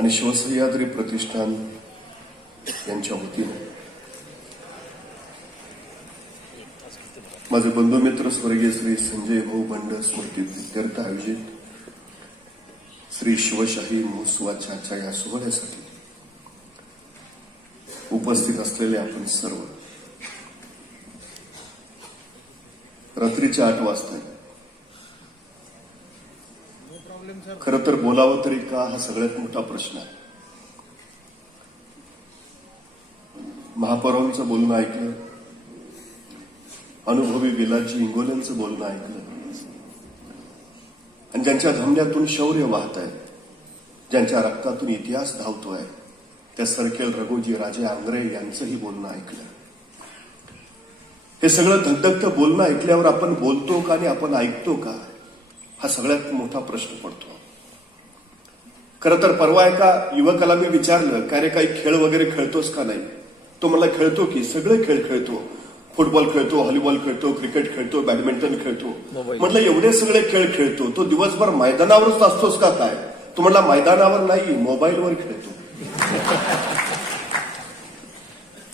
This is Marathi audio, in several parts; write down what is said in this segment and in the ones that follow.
आणि शिवसह्याद्री प्रतिष्ठान यांच्या वतीने माझे बंधुमित्र स्वर्गीय श्री संजय भाऊ बंड स्मृती प्रित्यर्थ आयोजित श्री शिवशाही महोत्सवाच्या या सोहळ्यासाठी उपस्थित असलेले आपण सर्व, रात्रीच्या 8 वाजता खरं तर बोलावं तरी का, हा सगळ्यात मोठा प्रश्न आहे. महापौरांचं बोलणं ऐकलं, अनुभवी विलाजी इंगोलेंचं बोलणं ऐकलं, आणि ज्यांच्या धमन्यातून शौर्य वाहत आहे, ज्यांच्या रक्तातून इतिहास धावतोय, त्या सर्केल रघोजी राजे आंग्रे यांचंही बोलणं ऐकलं. हे सगळं धगधगतं बोलणं ऐकल्यावर आपण बोलतो का आणि आपण ऐकतो का, हा सगळ्यात मोठा प्रश्न पडतो. खरं तर परवा एका युवकाला मी विचारलं, काय रे काही खेळ वगैरे खेळतोस का नाही. तो मला खेळतो की, सगळे खेळ खेळतो, फुटबॉल खेळतो, व्हॉलीबॉल खेळतो, क्रिकेट खेळतो, बॅडमिंटन खेळतो. म्हटलं एवढे सगळे खेळ खेळतो, तो दिवसभर मैदानावरच असतोस का काय. तो म्हटला मैदानावर नाही, मोबाईलवर खेळतो.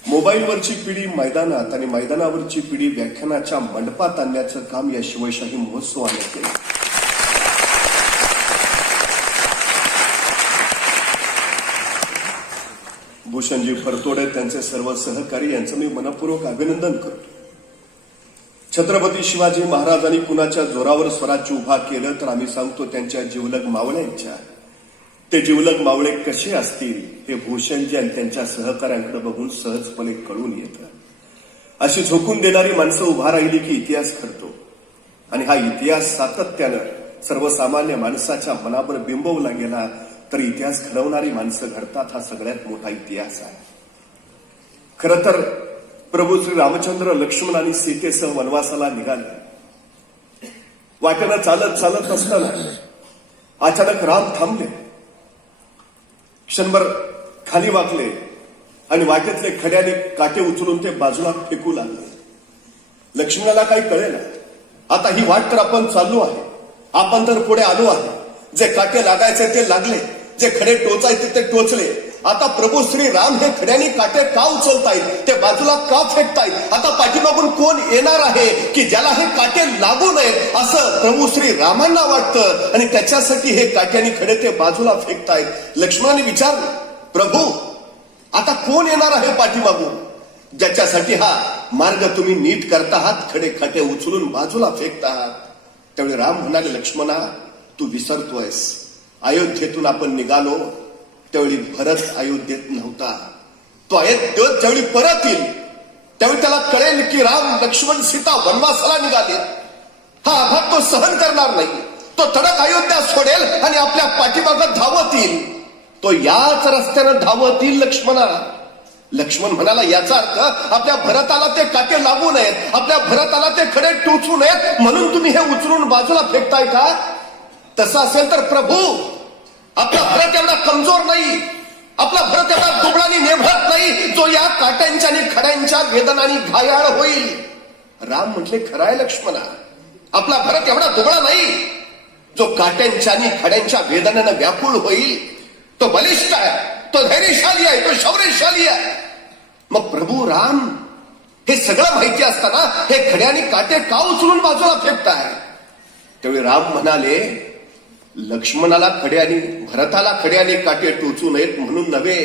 मोबाईलवरची पिढी मैदानात आणि मैदानावरची पिढी व्याख्यानाच्या मंडपात आणण्याचं काम या शिवशाही महोत्सवाने केलं. भूषणजी फरतोडे, त्यांचे सर्व सहकारी यांचं मी मनपूर्वक अभिनंदन करतो. छत्रपती शिवाजी महाराजांनी कुणाच्या जोरावर स्वराज्य उभा केलं तर आम्ही सांगतो त्यांच्या जिवलग मावळ्यांच्या. ते जिवलग मावळे कसे असतील हे भूषणजी आणि त्यांच्या सहकाऱ्यांकडे बघून सहजपणे कळून येतं. अशी झोकून देणारी माणसं उभा राहिली की इतिहास घडतो, आणि हा इतिहास सातत्यानं सर्वसामान्य माणसाच्या मनावर बिंबवला गेला तर इतिहास घडवणारी माणसं घडतात. हा सगळ्यात मोठा इतिहास आहे. खरं तर प्रभू श्री रामचंद्र लक्ष्मण आणि सीतेसह वनवासाला निघाले. वाटेनं चालत चालत असताना अचानक राम थांबले, क्षणभर खाली वाकले आणि वाटेतले खड्याने काटे उचलून ते बाजूला फेकू लागले. लक्ष्मणाला काही कळेना, आता ही वाट तर आपण चाललो आहे, आपण तर पुढे आलो आहे. जे काटे लागायचे ते लागले, जे खडे टोचायचे ते टोचले. आता प्रभू श्री राम हे खड्याने काटे का उचलतायत, ते बाजूला का फेकतायत. आता पाठीमागून कोण येणार आहे की ज्याला हे काटे लागू नयेत असं प्रभू श्री रामांना वाटतं, आणि त्याच्यासाठी हे काट्याने खडे ते बाजूला फेकतायत. लक्ष्मणाने विचारलं, प्रभू आता कोण येणार आहे पाठीमागून ज्याच्यासाठी हा मार्ग तुम्ही नीट करता आहात, खडे खाटे उचलून बाजूला फेकता आहात. त्यावेळी राम म्हणाले, लक्ष्मणा तू विसरतोयस, अयोध्येतून आपण निघालो त्यावेळी भरत अयोध्येत नव्हता. तो अयोध्येत ज्यावेळी परत येईल त्यावेळी त्याला कळेल की राम लक्ष्मण सीता वनवासाला निघाले. हा आघात तो सहन करणार नाही. तो तडक अयोध्या सोडेल आणि आपल्या पाठीमागं धावत येईल. तो याच रस्त्यानं धावत येईल लक्ष्मणा. लक्ष्मण म्हणाला, याचा अर्थ आपल्या भरताला ते काटे लागू नयेत, आपल्या भरताला ते खडे टोचू नयेत म्हणून तुम्ही हे उचलून बाजूला फेकताय का. तसं असेल तर प्रभू आपला भरत एवढा कमजोर नाही, आपला भरत एवढा दुबळानी नेभत नाही जो या काट्यांच्या आणि खड्यांच्या वेदनांनी घायाळ होईल. राम म्हटले, खराय लक्ष्मणा, आपला भरत एवढा दुबळा नाही जो काट्यांच्या आणि खड्यांच्या वेदनानं व्याकुळ होईल. तो बलिष्ठ आहे, तो धैर्यशाली आहे, तो शौर्यशाली आहे. मग प्रभू राम हे सगळं माहिती असताना हे खड्याने काटे का उचलून बाजूला फेकताय. त्यावेळी राम म्हणाले, लक्ष्मणाला खड्याने, भरताला खड्याने काटे टोचू नयेत म्हणून नव्हे,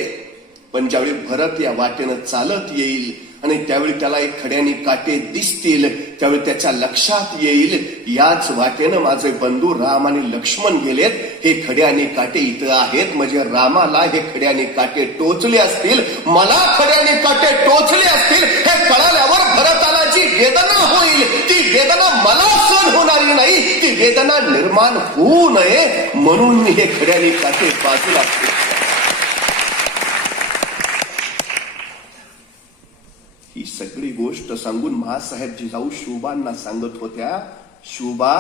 पण ज्यावेळी भरत या वाटेनं चालत येईल आणि त्यावेळी त्याला एक खड्याने काटे दिसतील त्यावेळी त्याच्या लक्षात येईल, याच वाटेनं माझे बंधू राम आणि लक्ष्मण गेलेत, हे खड्याने काटे इथं आहेत, म्हणजे रामाला हे खड्याने काटे टोचले असतील, मला खड्याने काटे टोचले असतील हे कळाल्यावर भरताला जी वेदना होईल ती वेदना मला सहन होणारी नाही. ती वेदना निर्माण होऊ नये म्हणून हे खड्याने काटे बाजूला. ही सगळी गोष्ट सांगून महासाहेब जिजाऊ शिवबांना सांगत होत्या, शिवबा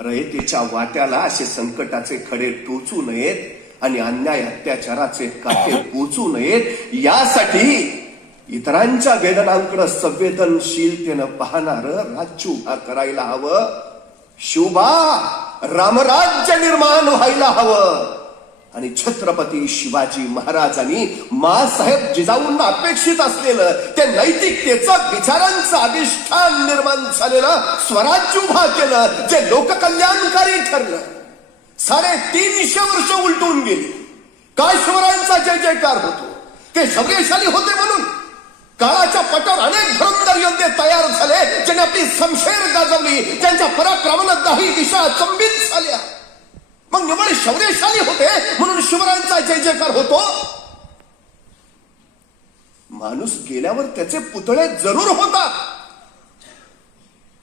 रयतेच्या वाट्याला असे संकटाचे खडे टोचू नयेत आणि अन्याय अत्याचाराचे काटे पोचू नयेत, यासाठी इतरांच्या वेदनांकडे संवेदनशीलतेनं पाहणार राज्य उभा करायला हवं. शिवबा रामराज्य निर्माण व्हायला हवं. आणि छत्रपती शिवाजी महाराजांनी माँसाहेब जिजाऊंना अपेक्षित असलेलं ते नैतिकतेचं विचारांचं अधिष्ठान निर्माण झालेलं स्वराज्य उभा केलं, जे लोककल्याणकारी ठरलं. 350 वर्ष उलटून गेली. काय शिवरायांचा जय जयकार होतो. ते शौर्यशाली होते म्हणून काळाच्या पटावर अनेक धुरंधर योद्धे तयार झाले, ज्यांनी आपली शमशेर गाजवली, त्यांच्या पराक्रमानं 10 दिशा अचंबित झाल्या. मग निवड शौर्यशाली होते म्हणून शिवरायांचा जय जयकार होतो. माणूस गेल्यावर त्याचे पुतळे जरूर होतात,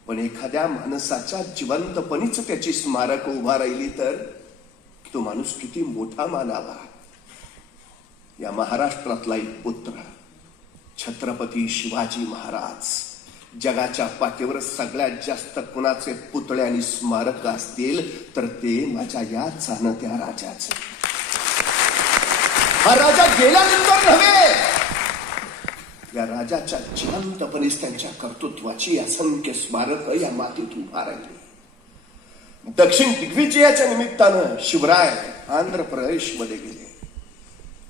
पण एखाद्या माणसाच्या जिवंतपणीच त्याची स्मारक उभा राहिली तर तो माणूस किती मोठा मानावा. या महाराष्ट्रातला एक पुत्र छत्रपती शिवाजी महाराज, जगाच्या पाठीवर सगळ्यात जास्त कुणाचे पुतळे आणि स्मारक असतील तर ते माझ्या या जाणत्या राजाचे. हा राजा गेल्यानंतर नव्हे, या राजाच्या जिवंतपणीच त्यांच्या कर्तृत्वाची असंख्य स्मारक या मातीत उभा राहिली. दक्षिण दिग्विजयाच्या निमित्तानं शिवराय आंध्र प्रदेशमध्ये गेले.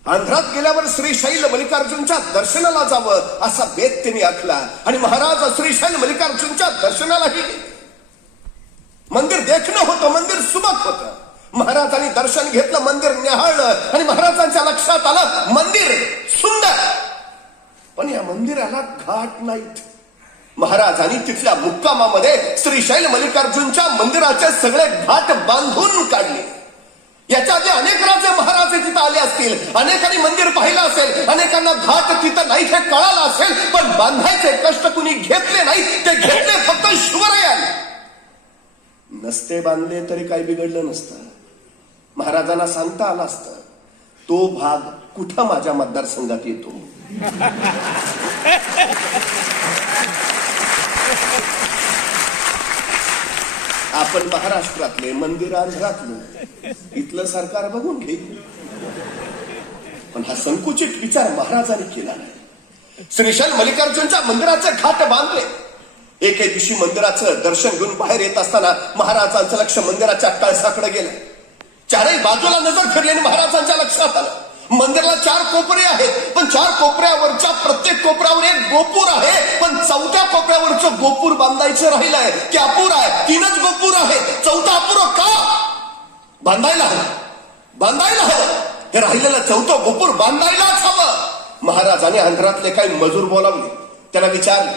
आंध्रात गेल्यावर श्रीशैल मल्लिकार्जुनच्या दर्शनाला जावं असा बेत त्यांनी आखला आणि महाराज श्रीशैल मल्लिकार्जुनच्या दर्शनालाही गेले. मंदिर देखणं होतं, मंदिर सुबक होतं. महाराजांनी दर्शन घेतलं, मंदिर न्याहाळलं आणि महाराजांच्या लक्षात आलं मंदिर सुंदर, पण या मंदिराला घाट नाहीत. महाराजांनी तिथल्या मुक्कामामध्ये श्रीशैल मल्लिकार्जुनच्या मंदिराचे सगळे घाट बांधून काढले. याच्या आधी अनेक राजे महाराज तिथं आले असतील, अनेकांनी मंदिर पाहिलं असेल, अनेकांना घाट तिथं नाही हे कळालं असेल, पण बांधायचे कष्ट कुणी घेतले नाही. ते घेतले फक्त शिवरायांनी. नसते बांधले तरी काही बिघडलं नसतं. महाराजांना सांगता आलं असतं तो भाग कुठं माझ्या मतदारसंघात येतो. आपण महाराष्ट्रातले, मंदिर आंध्रातलं, इथलं सरकार बघून घेईल. पण हा संकुचित विचार महाराजांनी केला नाही. श्रीशैल मल्लिकार्जुनच्या मंदिराचे घाट बांधले. एके दिवशी मंदिराचं दर्शन घेऊन बाहेर येत असताना महाराजांचं लक्ष मंदिराच्या कळसाकडे गेलं. चारही बाजूला नजर फिरल्याने महाराजांच्या लक्षात आलं मंदिराला 4 कोपरे आहेत, पण 4 कोपऱ्यावरच्या प्रत्येक कोपऱ्यावर एक गोपूर आहे, पण 4थ्या कोपऱ्यावरचं गोपूर बांधायचं राहिलंय. ते अपुर आहे. 3च गोपूर आहेत, 4था अपुर का? बांधायला हवं. हे राहिलेलं 4थं गोपूर बांधायलाच हवं. महाराजांनी आंध्रातले काही मजूर बोलावले. त्यांना विचारलं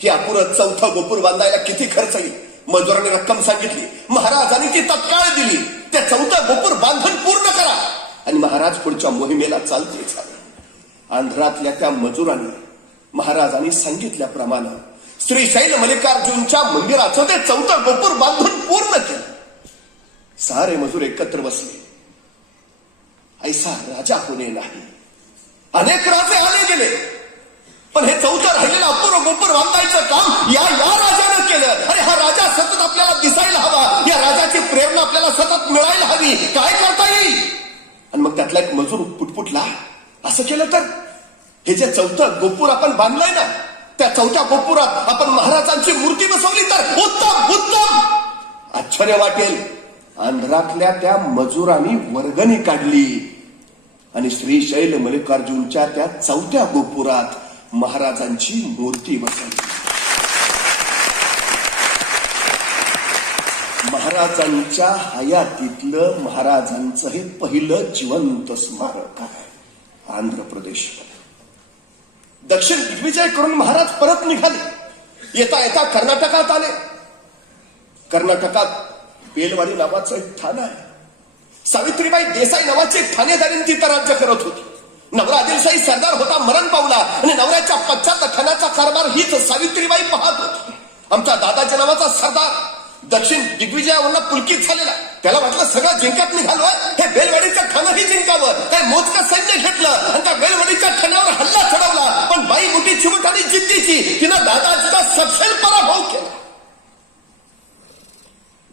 की अपुरं 4थं गोपूर बांधायला किती खर्च येईल. मजुरांनी रक्कम सांगितली. महाराजांनी ती तत्काळ दिली. ते 4थं गोपूर बांधून पूर्ण करा. आणि महाराज पुढच्या मोहिमेला चालते झाले. आंध्रातल्या त्या मजुरांनी महाराजांनी सांगितल्याप्रमाणे श्रीशैल मल्लिकार्जुनच्या मंदिराचं ते 4थं गोपूर बांधून पूर्ण केलं. सारे मजूर एकत्र बसले. ऐसा राजा होणे नाही. अनेक राजे आले गेले, पण हे 4थं राहिलेलं अपूर्ण गोपूर बांधायचं काम या राजानं केलं. अरे हा राजा सतत आपल्याला दिसायला हवा. या राजाची प्रेरणा आपल्याला सतत मिळायला हवी. काय करता येईल? आणि मग त्यातला एक मजूर पुटपुटला, असं केलं तर हे जे 4थं गोपूर आपण बांधलंय ना, त्या 4थ्या गोपुरात आपण महाराजांची मूर्ती बसवली तर उत्तम. आश्चर्य वाटेल. आंध्रातल्या त्या मजुरांनी वर्गणी काढली आणि श्रीशैल मल्लिकार्जुनच्या त्या 4थ्या गोपुरात महाराजांची मूर्ती बसवली. महाराजांच्या हयातीतलं महाराजांचं हे पहिलं जिवंत स्मारक आहे आंध्र प्रदेशमध्ये. दक्षिण दिग्विजय करून महाराज परत निघाले. येता येता कर्नाटकात आले. कर्नाटकात बेलवाडी नावाचं एक ठाणं आहे. सावित्रीबाई देसाई नावाची ठाणेदारीन तिथं राज्य करत होती. नवरा आदिलशाही सरदार होता, मरण पावला आणि नवऱ्याच्या पश्चात खानाचा कारभार हीच सावित्रीबाई पाहत होती. आमचा दादाच्या नावाचा सरदार दक्षिण दिग्विजयावरला पुलकित झालेला. त्याला वाटलं सगळं जिंकत निघालोय, हे बेलवाडीच्या ठाणंही जिंकावं. काय मोजकं सैन्य घेतलं आणि त्या बेलवाडीच्या ठाण्यावर हल्ला चढवला. पण बाई मोठी चिमट आणि जिद्दीची, तिनं दादाजीचा सपशेल पराभव केला.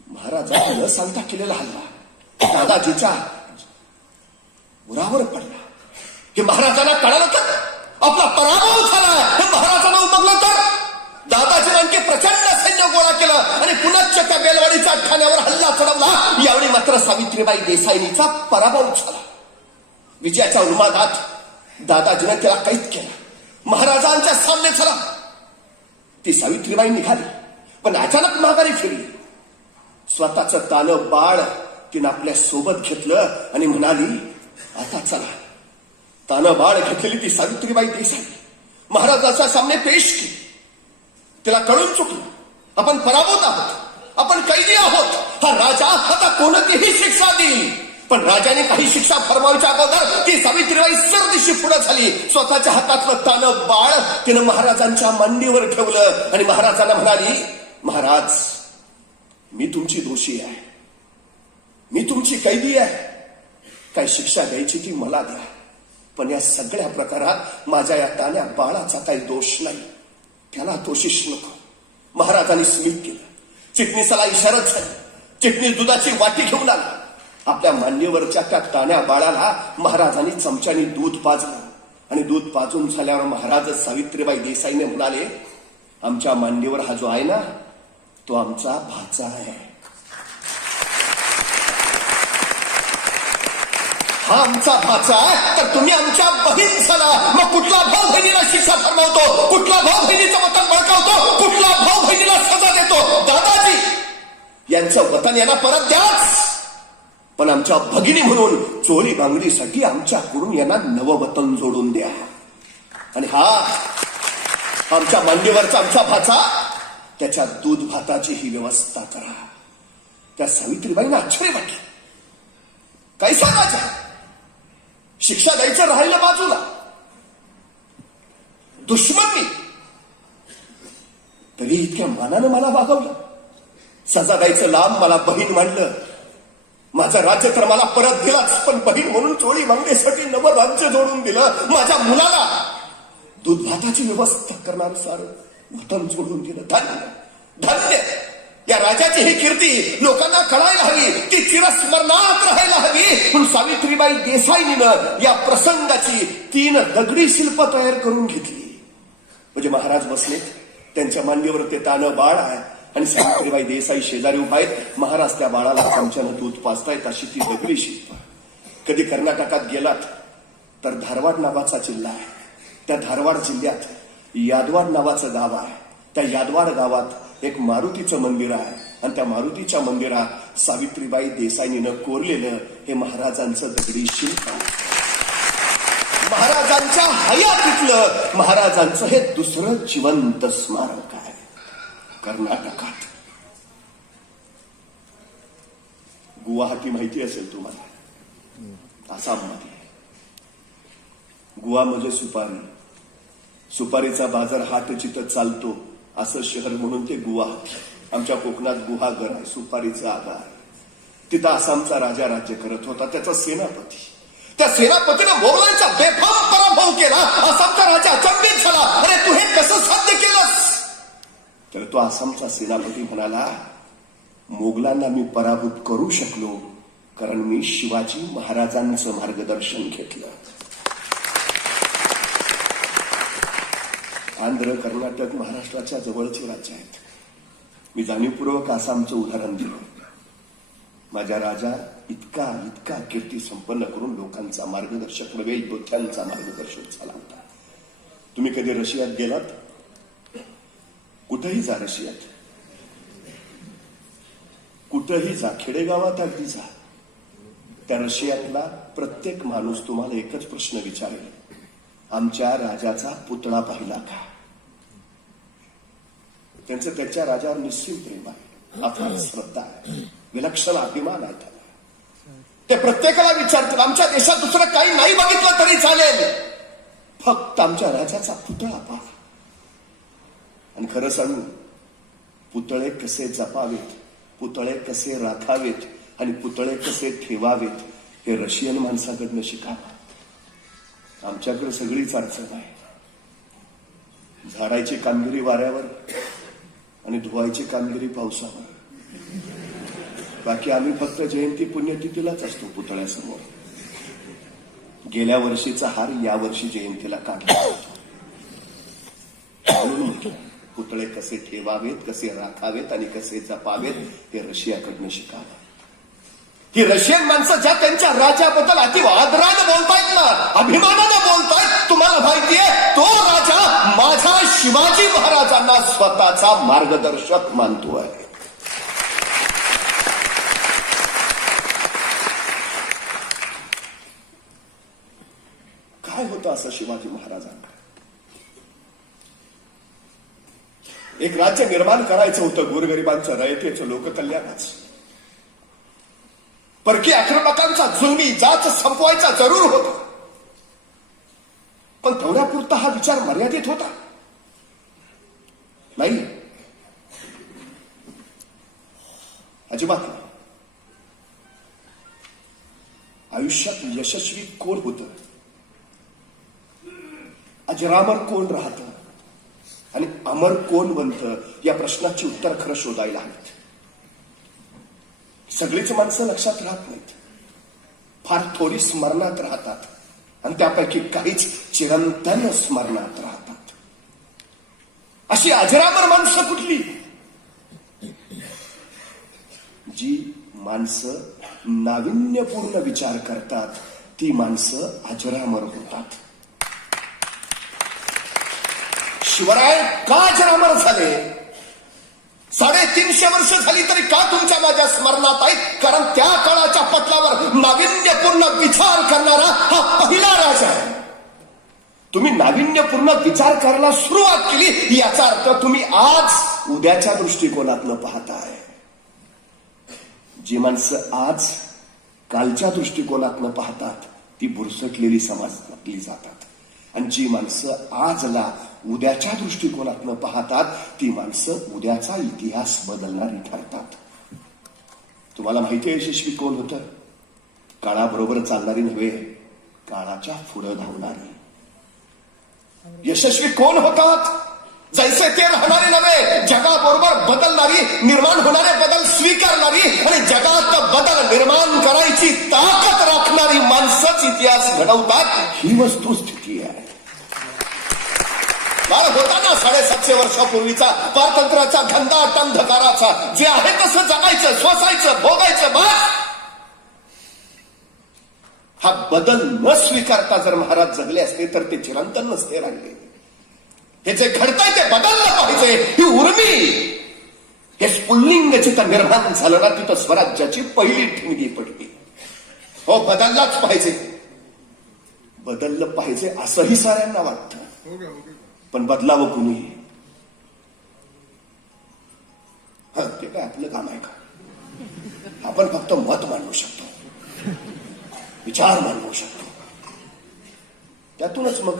महाराजांना न सांगता केलेला हल्ला दादाजीच्या उरावर पडला. हे महाराजांना कळालं तर आपला पराभव झाला. हे महाराजांना उमगलं तर दादाजीने आणखी प्रचंड सैन्य गोळा केलं आणि पुन्हा त्या बेलवाडीच्या ठाण्यावर हल्ला चढवला. यावेळी मात्र सावित्रीबाई देसाईंचा पराभव झाला. विजयाच्या उन्मादात दादाजीने त्याला कैद केला. महाराजांच्या सामने झाला. ती सावित्रीबाई निघाली, पण अचानक माघारी फिरली. स्वतःचं तानं बाळ तिनं आपल्या सोबत घेतलं आणि म्हणाली, आता चला. तानं बाळ घेतलेली ती सावित्रीबाई देसाई महाराजाच्या सामने पेश केली. तिला कळून चुकलं, आपण पराभूत आहोत, आपण कैदी आहोत. हा राजा आता कोणतीही शिक्षा देईल. पण राजाने काही शिक्षा फरमावच्या अगोदर ती सावित्रीबाई सरदिशी पुढे झाली. स्वतःच्या हातातलं तानं बाळ तिनं महाराजांच्या मांडीवर ठेवलं आणि महाराजांना म्हणाली, महाराज, मी तुमची दोषी आहे, मी तुमची कैदी आहे. काय शिक्षा द्यायची ती मला द्या, पण या सगळ्या प्रकारात माझ्या या तान्या बाळाचा काही दोष नाही, त्याला दोषीश नको. महाराजांनी स्मित केलं. चिटणीसाला इशाराच झाली. चिटणीस दुधाची वाटी घेऊन आला. आपल्या मांडीवरच्या त्या तान्या बाळाला महाराजांनी चमच्याने दूध पाजलं आणि दूध पाजून झाल्यावर महाराज सावित्रीबाई देसाईने म्हणाले, आमच्या मांडीवर हा जो आहे ना, तो आमचा भाचा आहे. हा आमचा भाचा आहे, तर तुम्ही आमच्या बहीण झाला. मग कुठला भाऊ बहिणीला शिक्षा फरमावतो, कुठला भाऊ बहिणीचं वतन बळकावतो, कुठला भाऊ बहिणीला सजा देतो? दादाजी, यांचं वतन यांना परत द्याच, पण आमच्या भगिनी म्हणून चोरी बांगडीसाठी आमच्याकडून यांना नवं वतन जोडून द्या. आणि हा आमच्या मांडीवरचा आमचा भाचा, त्याच्या दूध भाताची ही व्यवस्था करा. त्या सावित्रीबाईंना आश्चर्य वाटलं. कैसा राजा, शिक्षा द्यायचं राहिलं बाजूला, दुश्मन मी, तरी इतक्या मानानं मला वागवलं. सजा द्यायचं लांब, मला बहीण मांडलं. माझं राज्य तर मला परत दिलाच, पण बहीण म्हणून चोळी मागण्यासाठी नवं राज्य जोडून दिलं. माझ्या मुलाला दूध भाताची व्यवस्था करणार सारं वतन जोडून दिलं. धन्य धन्य. या राजाची ही कीर्ती लोकांना कळायला हवी, ती चिरस्मरणात राहायला हवी. म्हणून सावित्रीबाई देसाईंनीनं या प्रसंगाची 3 दगडी शिल्प तयार करून घेतली. म्हणजे महाराज बसले, त्यांच्या मांडीवर ते तानं बाळ आहे आणि सावित्रीबाई देसाई शेजारी उभा आहेत. महाराज त्या बाळाला चमच्यानं दूध पाजतायत, अशी ती दगडी शिल्प. कधी कर्नाटकात गेलात तर धारवाड नावाचा जिल्हा आहे. त्या धारवाड जिल्ह्यात यादवाड नावाचं गाव आहे. त्या यादवाड गावात एक मारुतीचं मंदिर आहे आणि त्या मारुतीच्या मंदिरात सावित्रीबाई देसाईंनीनं कोरलेलं हे महाराजांचं दगडी शिल्प आहे. महाराजांच्या हयातीतलं महाराजांचं हे दुसरं जिवंत स्मारक आहे कर्नाटकात. गुवाहाटी माहिती असेल तुम्हाला, आसाममध्ये. गुवा म्हणजे सुपारी, सुपारीचा बाजार हाट जिथं चालतो असं शहर म्हणून ते गुवाहाटी. आमच्या कोकणात गुहागर आहे, सुपारीचा आगार. तिथं आसामचा राजा राज्य करत होता, त्याचा सेनापती. त्या सेनापतीनं मोगलांचा बेफाम पराभव केला. आसामचा राजा अचंबित झाला, अरे तू हे कसं साध्य केलंस? तर तो आसामचा सेनापती म्हणाला, मोगलांना मी पराभूत करू शकलो कारण मी शिवाजी महाराजांचं मार्गदर्शन घेतलं. आंध्र, कर्नाटक, महाराष्ट्राच्या जवळचे राज्य आहेत. मी जाणीवपूर्वक आसामचं उदाहरण दिलं. माझा राजा इतका इतका कीर्ती संपन्न करून लोकांचा मार्गदर्शक नव्हे, योद्ध्यांचा मार्गदर्शक झाला होता. तुम्ही कधी रशियात गेलात? कुठेही जा, रशियात कुठेही जा, खेडेगावात अगदी जा, त्या रशियातला प्रत्येक माणूस तुम्हाला एकच प्रश्न विचारेल, आमच्या राजाचा पुतळा पाहिला का? त्यांचं त्याच्या राजावर निश्चित प्रेम आहे, अफाट श्रद्धा आहे, विलक्षण अभिमान आहे त्याला. ते प्रत्येकाला विचारतील, आमच्या देशात दुसरं काही नाही बघितलं तरी चालेल, फक्त आमच्या राजाचा पुतळा पहा. आणि खरं सांगू, पुतळे कसे जपावेत, पुतळे कसे राखावेत आणि पुतळे कसे ठेवावेत हे रशियन माणसाकडनं शिकावं. आमच्याकडे सगळीच अडचण आहे. झाडायची कामगिरी वाऱ्यावर आणि धुवायची कामगिरी पावसावर. बाकी आम्ही फक्त जयंती पुण्यतिथीलाच असतो पुतळ्यासमोर. गेल्या वर्षीचा हार या वर्षी जयंतीला काढला जातो. म्हणून म्हटलं, पुतळे कसे ठेवावेत, कसे राखावेत आणि कसे जपावेत हे रशियाकडनं शिकावं. ही रशियन माणसं ज्या त्यांच्या राजाबद्दल अति आदरानं बोलतायत ना, अभिमानानं बोलतायत, तुम्हाला माहितीये तो राजा माझा शिवाजी महाराजांना स्वतःचा मार्गदर्शक मानतो आहे. काय होतं असं शिवाजी महाराजांना? एक राज्य निर्माण करायचं होतं, गोरगरिबांचं, रयतेचं, लोककल्याणाचं. परकीय आक्रमकांचा जुलमी जाच संपवायचा जरूर होता, पण तेवढ्यापुरता हा विचार मर्यादित होता नाही, अजिबात नाही. आयुष्यात यशस्वी कोण होतं, अजरामर कोण राहतं आणि अमर कोण बनतं, या प्रश्नाची उत्तर खरं शोधायला हवीत. सगळीच माणसं लक्षात राहत नाहीत, फार थोडी स्मरणात राहतात आणि त्यापैकी काहीच चिरंतन स्मरणात राहतात. अशी अजरामर माणसं कुठली? जी माणसं नाविन्यपूर्ण विचार करतात ती माणसं अजरामर होतात. शिवराय का अजरामर झाले? 350 वर्ष झाली तरी का तुमच्या माझ्या स्मरणात आहेत? कारण त्या काळाच्या पटलावर नाविन्यपूर्ण विचार करणारा हा पहिला राजा आहे. तुम्ही नाविन्यपूर्ण विचार करायला सुरुवात केली याचा अर्थ तुम्ही आज उद्याच्या दृष्टिकोनातनं पाहताय. जी माणसं आज कालच्या दृष्टिकोनातनं पाहतात ती बुरसटलेली समजली जातात आणि जी माणसं आजला उद्याच्या दृष्टिकोनातनं पाहतात ती माणसं उद्याचा इतिहास बदलणारी ठरतात. तुम्हाला माहिती आहे यशस्वी कोण होतं? काळाबरोबर चालणारी नव्हे, काळाच्या पुढे धावणारी. यशस्वी कोण होतात? जैसे ते राहणारे नव्हे, जगाबरोबर बदलणारी, निर्माण होणारे बदल स्वीकारणारी आणि जगात बदल निर्माण करायची ताकद राखणारी माणसंच इतिहास घडवतात. ही वस्तुस्थिती आहे. काळ होता ना 750 वर्षापूर्वीचा, स्वातंत्र्याचा, घनदाट अंधकाराचा. जे आहे तसं जगायचं, सोसायचं, भोगायचं, बस. हा बदल न स्वीकारता जर महाराज जगले असते तर ते चिरंतन नसते राहिले. हे जे घडतंय ते बदललं पाहिजे. ही उर्मी, हे स्फुल्लिंग जिथं निर्माण झालं ना तिथं स्वराज्याची पहिली ठिणगी पडली. हो, बदललाच पाहिजे, बदललं पाहिजे असंही साऱ्यांना वाटतं, पण बदलावं कुणी? ते काय आपलं काम आहे का? आपण फक्त मत मांडू शकतो, विचार मांडू शकतो. त्यातूनच मग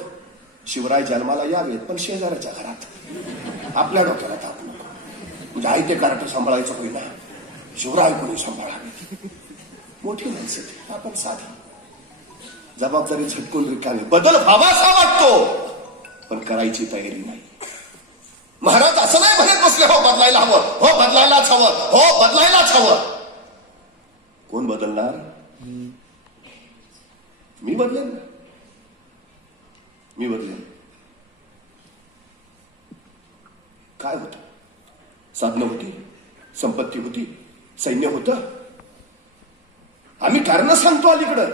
शिवराय जन्माला यावेत, पण शेजाऱ्याच्या घरात. आपल्या डोक्याला ताप नको. म्हणजे आई ते कराट सांभाळायचं होईना, शिवराय कोणी सांभाळावे. मोठी माणसं, आपण साधी. जबाबदारी झटकून रिकामी. बदल व्हावासा वाटतो, पण करायची तयारी नाही. महाराज असं नाही म्हणत बसले, हो बदलायला हवं, हो बदलायलाच हवं, हो बदलायलाच हवं. कोण बदलणार? मी बदलेन, मी बदलेन. काय होतं? साधनं होती, संपत्ती होती, सैन्य होतं. आम्ही कारण सांगतो अलीकडं.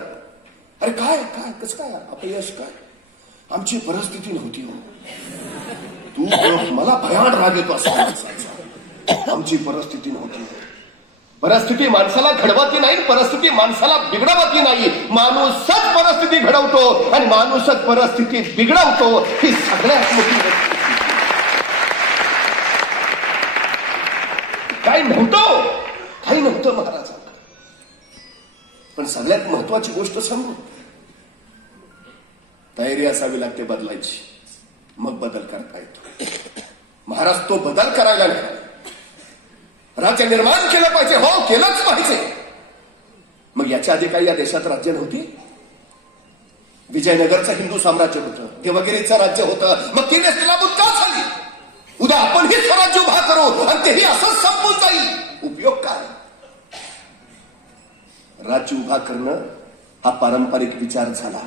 अरे काय काय कसं काय अपयश? काय आमची परिस्थिती नव्हती. हो तू मला भयान राग येतो असं. आमची परिस्थिती नव्हती. परिस्थिती माणसाला घडवती नाही, परिस्थिती माणसाला बिघडवती नाही. माणूसच परिस्थिती घडवतो आणि माणूसच परिस्थिती बिघडवतो. ही सगळ्यात मोठी काही नव्हतं, काही नव्हतं महाराजांना. पण सगळ्यात महत्वाची गोष्ट सांगू, तयारी असावी लागते बदलायची, मग बदल करता येतो. महाराज तो बदल करायला नाही, राज्य निर्माण केलं पाहिजे. हो केलंच पाहिजे. मग याच्या आधी काही या देशात राज्य नव्हती. विजयनगरचं हिंदू साम्राज्य होतं, देवगिरीचं राज्य होतं. मग ती नेस्तनाबूत का झाली? उद्या आपण हे स्वराज्य उभा करू आणि तेही असंच संपून जाईल. उपयोग काय? राज्य उभा करणं हा पारंपरिक विचार झाला,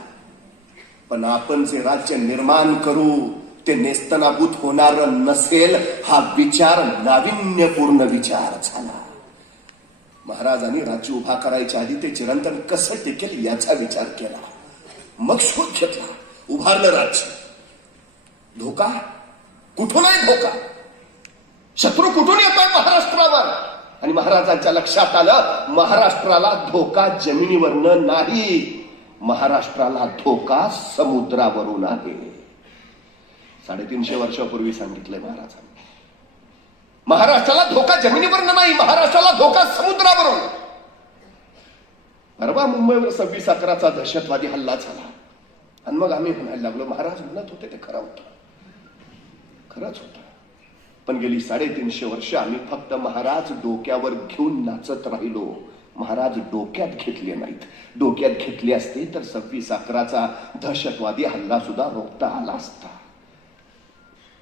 पण आपण जे राज्य निर्माण करू ते नेस्तनाबूत होणार नसेल हा विचार नाविन्यपूर्ण विचार झाला. महाराजांनी राज्य उभा करायच्या आधी ते चिरंतन कसं टिकेल याचा विचार केला. मग शोध घेतला, उभारलं राज्य. धोका कुठून आहे? धोका शत्रू कुठून येतोय महाराष्ट्रावर? आणि महाराजांच्या लक्षात आलं, महाराष्ट्राला धोका जमिनीवरनं नाही, महाराष्ट्राला धोका समुद्रावरून आहे. 350 वर्षापूर्वी सांगितलंय महाराजांनी. महाराष्ट्राला धोका जमिनीवरनं नाही, महाराष्ट्राला धोका समुद्रावरून. परवा मुंबईवर 26/11चा दहशतवादी हल्ला झाला आणि मग आम्ही म्हणायला लागलो, महाराज म्हणत होते ते खरं होतं, खरंच होतं. पण गेली 350 वर्ष आम्ही फक्त महाराज डोक्यावर घेऊन नाचत राहिलो. महाराज डोक्यात घेतले नाहीत. डोक्यात घेतले असते तर 26/11चा दहशतवादी हल्ला सुद्धा रोखता आला असता.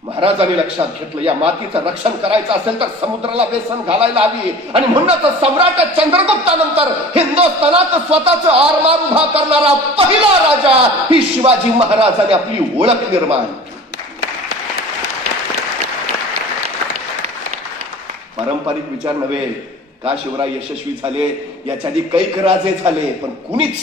महाराजांनी लक्षात घेतलं, या मातीचं रक्षण करायचं असेल तर समुद्राला वेसन घालायला हवी. आणि म्हणूनच सम्राट चंद्रगुप्तानंतर हिंदुस्थानात स्वतःच आरमार उभा करणारा पहिला राजा ही शिवाजी महाराजांनी आपली ओळख निर्माण केली. पारंपरिक विचार नव्हे. का शिवराय यशस्वी झाले? याच्या आधी कैक राजे झाले, पण कुणीच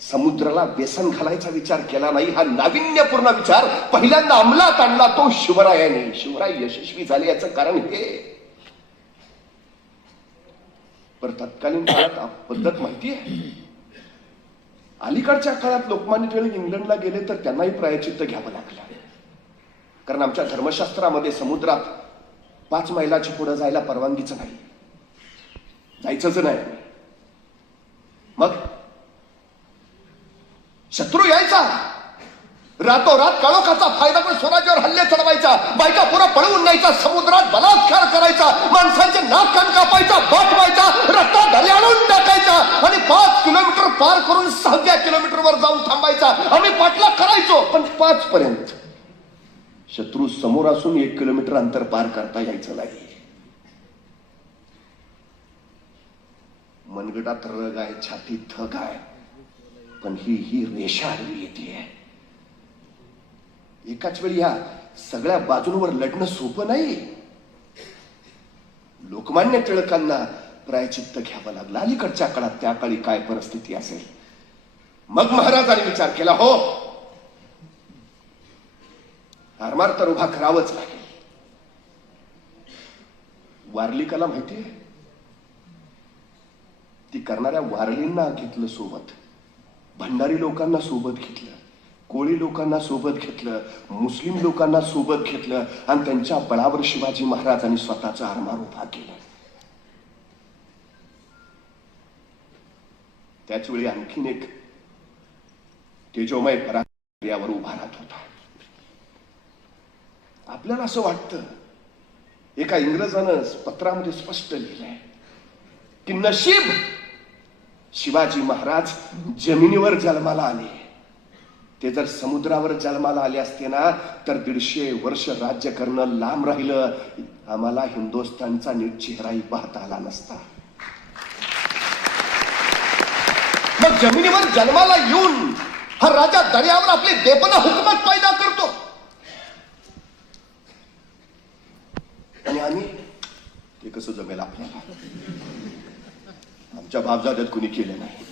समुद्राला व्यसन घालायचा विचार केला नाही. हा नाविन्यपूर्ण विचार पहिल्यांदा अंमलात आणला तो शिवरायाने. शिवराय यशस्वी झाले याचं कारण हे. पण तत्कालीन काळात पद्धत माहिती आहे. अलीकडच्या काळात लोकमान्य टिळक इंग्लंडला गेले तर त्यांनाही प्रायचित्त घ्यावं लागलं. कारण आमच्या धर्मशास्त्रामध्ये समुद्रात 5 मैलाच्या पुढे जायला परवानगीच नाही, जायचंच नाही. मग शत्रू यायचा, रातोरात काळोखाचा फायदा पण स्वराज्यावर हल्ले चढवायचा, बायका पुरा पळवून न्यायचा, समुद्रात बलात्कार करायचा, माणसांचे नाक कान कापायचा, बाटवायचा, रस्ता दर्याळून टाकायचा आणि 5 किलोमीटर पार करून 6व्या किलोमीटरवर जाऊन थांबायचा. आम्ही पाठला करायचो, पण 5 पर्यंत. शत्रू समोर असून 1 किलोमीटर अंतर पार करता यायचं नाही. मनगटात रग आहे, छातीत थक आहे, पण ही रेषा आडवी येते. एकाच वेळी या सगळ्या बाजूंवर लढणं सोपं नाही. लोकमान्य टिळकांना प्रायचित्त घ्यावं लागलं. अलीकडच्या काळात त्या काळी काय परिस्थिती असेल? मग महाराजांनी विचार केला, हो आरमार तर उभा करावंच लागेल. वारली कला माहितीये? ती करणाऱ्या वारलींना घेतलं सोबत, भंडारी लोकांना सोबत घेतलं, कोळी लोकांना सोबत घेतलं, मुस्लिम लोकांना सोबत घेतलं आणि त्यांच्या बळावर शिवाजी महाराजांनी स्वतःचा आरमार उभा केला. त्याच वेळी आणखीन एक तेजोमय पराक्रम यावर उभा राहत होता. आपल्याला असं वाटतं, एका इंग्रजानं पत्रामध्ये स्पष्ट लिहिलंय की नशीब शिवाजी महाराज जमिनीवर जन्माला आले. ते जर समुद्रावर जन्माला आले असते ना तर 150 वर्ष राज्य करणं लांब राहिलं. आम्हाला हिंदुस्थानचा नीट चेहराही पाहता आला नसता. मग जमिनीवर जन्माला येऊन हा राजा दर्यावर आपली बेपना हुकूमत पैदा करतो. आणि आम्ही ते कसं जमेल आपल्याला? आमच्या बापजाद्यात कुणी केलं नाही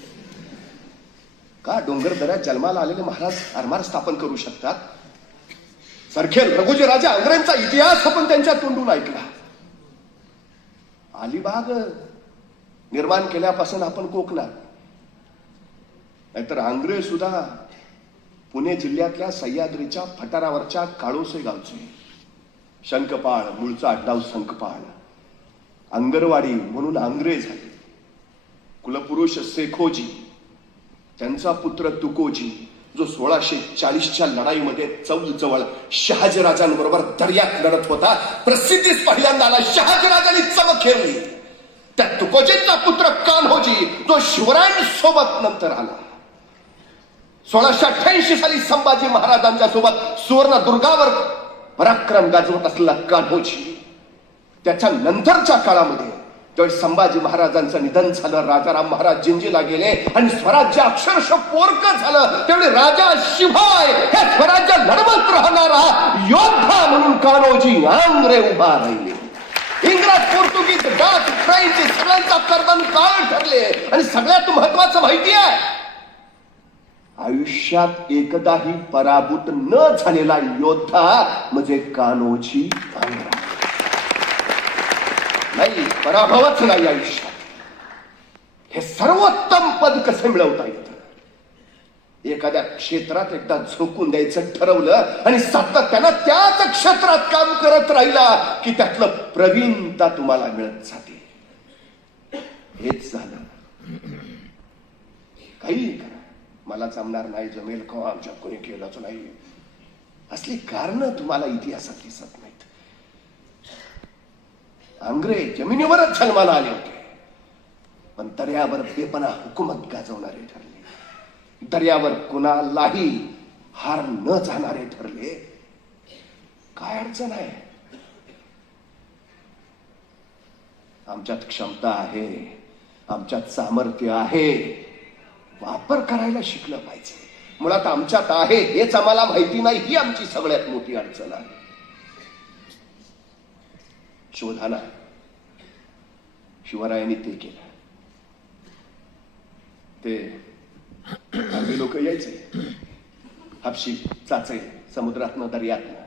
का? डोंगर दऱ्यात जन्माला आलेले महाराज आरमार स्थापन करू शकतात? सरखेल रघुजी राजा अंग्रेजांचा इतिहास आपण त्यांच्या तोंडून ऐकला. अलिबाग निर्माण केल्यापासून आपण कोकणात, नाहीतर अंग्रेज सुद्धा पुणे जिल्ह्यातल्या सह्याद्रीच्या फटारावरच्या काळोसे गावचे. शंकपाळ, मूळचा आडनाव संकपाळ. अंगरवाडी म्हणून अंग्रेज झाले. कुलपुरुष शेखोजी, त्यांचा पुत्र तुकोजी, जो 1640च्या लढाईमध्ये चौलजवळ शहाजीराजांबरोबर दर्यात लढत होता. प्रसिद्धीस पहिल्यांदा आला. शहाजीराजांनी चमक खेळली. त्या तुकोजींचा पुत्र कान्होजी, जो शिवरायांसोबत नंतर आला. 1688 साली संभाजी महाराजांच्या सोबत सुवर्णदुर्गावर पराक्रम गाजवत असलेला कान्होजी. त्याच्या नंतरच्या काळामध्ये ज्यावेळी संभाजी महाराजांचं निधन झालं, राजाराम महाराज जिंजीला गेले आणि स्वराज्य अक्षरशः पोरकं झालं, त्यावेळी राजा शिवाय हे स्वराज्य लढवत राहणारा योद्धा म्हणून कान्होजी आंग्रे उभा राहिले. इंग्रज, पोर्तुगीज, डच, फ्रेंच सगळ्यांचा कर्दन काळ ठरले. आणि सगळ्यात महत्वाचं माहिती आहे, आयुष्यात एकदाही पराभूत न झालेला योद्धा म्हणजे कान्होजी भांगरा. नाही, पराभवच नाही आयुष्यात. हे सर्वोत्तम पद कसे मिळवता येतं? एखाद्या क्षेत्रात एकदा झोकून द्यायचं ठरवलं आणि सातत्यानं त्याच क्षेत्रात काम करत राहिला की त्यातलं प्रवीणता तुम्हाला मिळत जाते. हेच झालं. काही करा, मला जमणार नाही, जमेल का, आमच्यात कोणी केलंच नाही, असली कारण तुम्हाला इतिहासात दिसत नाहीत. आंग्रे जमिनीवरच जन्माला आले होते, पण दर्यावर बेपना हुकूमत गाजवणारे ठरले. दर्यावर कुणालाही हार न जाणारे ठरले. काय अडचण आहे? आमच्यात क्षमता आहे, आमच्यात सामर्थ्य आहे, वापर करायला शिकलं पाहिजे. मुळात आमच्यात आहे हेच आम्हाला माहिती नाही, ही आमची सगळ्यात मोठी अडचण आहे. शोधाना शिवरायांनी ते केलं. ते आम्ही लोक यायचे, हापशी चाचे समुद्रातनं, दर्यातनं.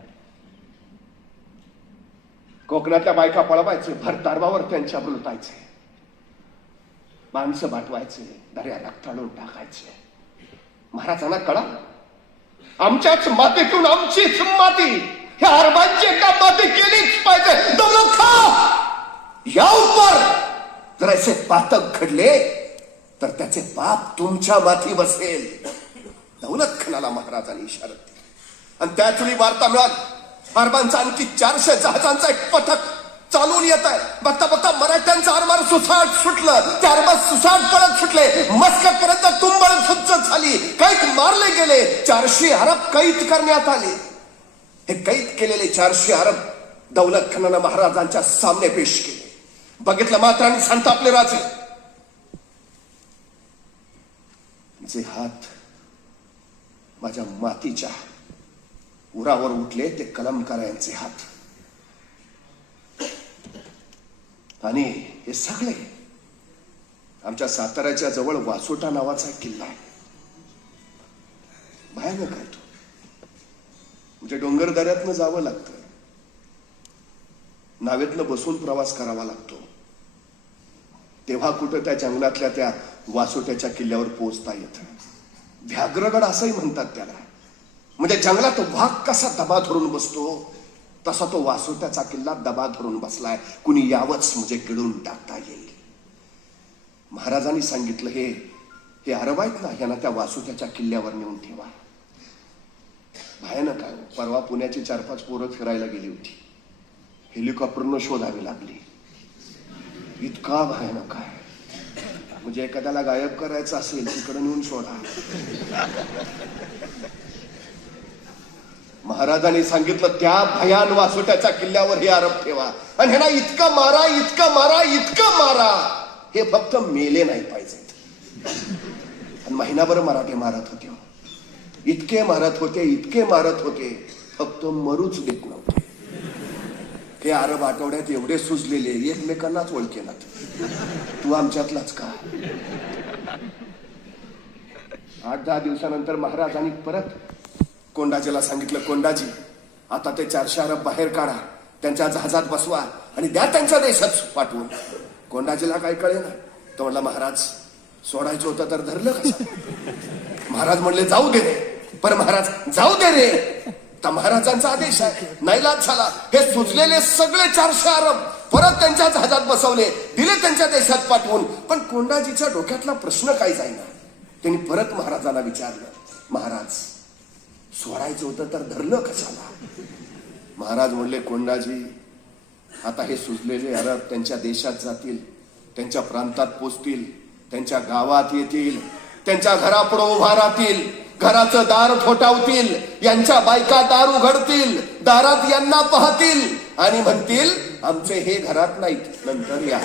कोकणातल्या बायका पळवायचे, भर तारवावर त्यांच्या लुटायचे, माणसं बाटवायचे, दर्याला तळून टाकायचे. महाराजांना कळा, आमच्याच मातीतून आमचीच माती, ह्या अरबांची एका माती केलीच पाहिजे. दौलत खान, या उपर जर असे पातक घडले तर त्याचे पाप तुमच्या माथी बसेल. दौलत खानाला महाराजांनी इशारा दिला. आणि त्याच वेळी वार्ता मिळाली, अरबांचा आणखी 400 जहाजांचा एक पथक चालून येत आहे. बघता बघता मराठ्यांचं आरमार सुसाट सुटलं. ते अरबाज सुसाट पळत सुटले. मस्कत पर्यंत तुंबळ सुच्च झाली. कैद मारले गेले. 400 अरब कैद करण्यात आले. हे कैद केलेले 400 अरब दौलत खानानं महाराजांच्या सामने पेश केले. बघितलं मात्र आणि संतापले राजे. जे हात माझ्या मातीच्या उरावर उठले ते कलमकारांचे हात. आणि हे सगळे आमच्या साताऱ्याच्या जवळ वासोटा नावाचा किल्ला आहे. भयानक आहे तो. म्हणजे डोंगर दऱ्यातनं जावं लागतं, नावेतनं बसून प्रवास करावा लागतो, तेव्हा कुठं त्या जंगलातल्या त्या वासोट्याच्या किल्ल्यावर पोहोचता येतं. व्याघ्रगड असंही म्हणतात त्याला. म्हणजे जंगलात वाघ कसा दबा धरून बसतो तसा तो वासोट्याचा किल्ला दबा धरून बसलाय. कुणी यावंच म्हणजे गिळून टाकता येईल. महाराजांनी सांगितलं, हे अरब आहेत ना, यांना त्या वासोट्याच्या किल्ल्यावर नेऊन ठेवा. भयानक आहे. परवा पुण्याची 4-5 पोरं फिरायला गेली होती. हेलिकॉप्टरनं शोधावी लागली. इतका भयानक आहे. म्हणजे एखाद्याला गायब करायचं असेल तिकडे नेऊन शोधा. महाराजांनी सांगितलं त्या भयान वासोट्याच्या किल्ल्यावर हे अरब ठेवा आणि ह्यांना इतकं मारा, इतकं मारा, इतकं मारा, हे फक्त मेले नाही पाहिजेत. आणि महिनाभर मराठे मारत होते. इतके मारत होते, इतके मारत होते, फक्त मरूच देत नव्हते. हे अरब आठवड्यात एवढे सुजलेले, एकमेकांनाच ओळखेनात. तू आमच्यातलाच का? 8-10 दिवसानंतर महाराजांनी परत कोंडाजीला सांगितलं, कोंडाजी आता ते 400 अरब बाहेर काढा, त्यांच्या जहाजात बसवा आणि द्या त्यांच्या देशात पाठवून. कोंडाजीला काय कळेना. तो म्हणला, महाराज सोडायचं होतं तर धरलं कसं? महाराज म्हणले, जाऊ दे रे. पण महाराज जाऊ दे रे. तर महाराजांचा आदेश आहे. नाईलाज झाला. हे सुचलेले सगळे 400 अरब परत त्यांच्या जहाजात बसवले, दिले त्यांच्या देशात पाठवून. पण कोंडाजीच्या डोक्यातला प्रश्न काय जाईना. त्यांनी परत महाराजांना विचारलं, महाराज सोडायचं होतं तर धरलं कशाला? महाराज म्हणले, कोंडाजी आता हे सुजलेले अरब त्यांच्या देशात जातील, त्यांच्या प्रांतात पोचतील, त्यांच्या गावात येतील, त्यांच्या घरापुढे उभा राहतील, घराचं दार ठोठावतील, यांच्या बायका दार उघडतील, दारात यांना पाहतील आणि म्हणतील, आमचे हे घरात नाहीत, नंतर या.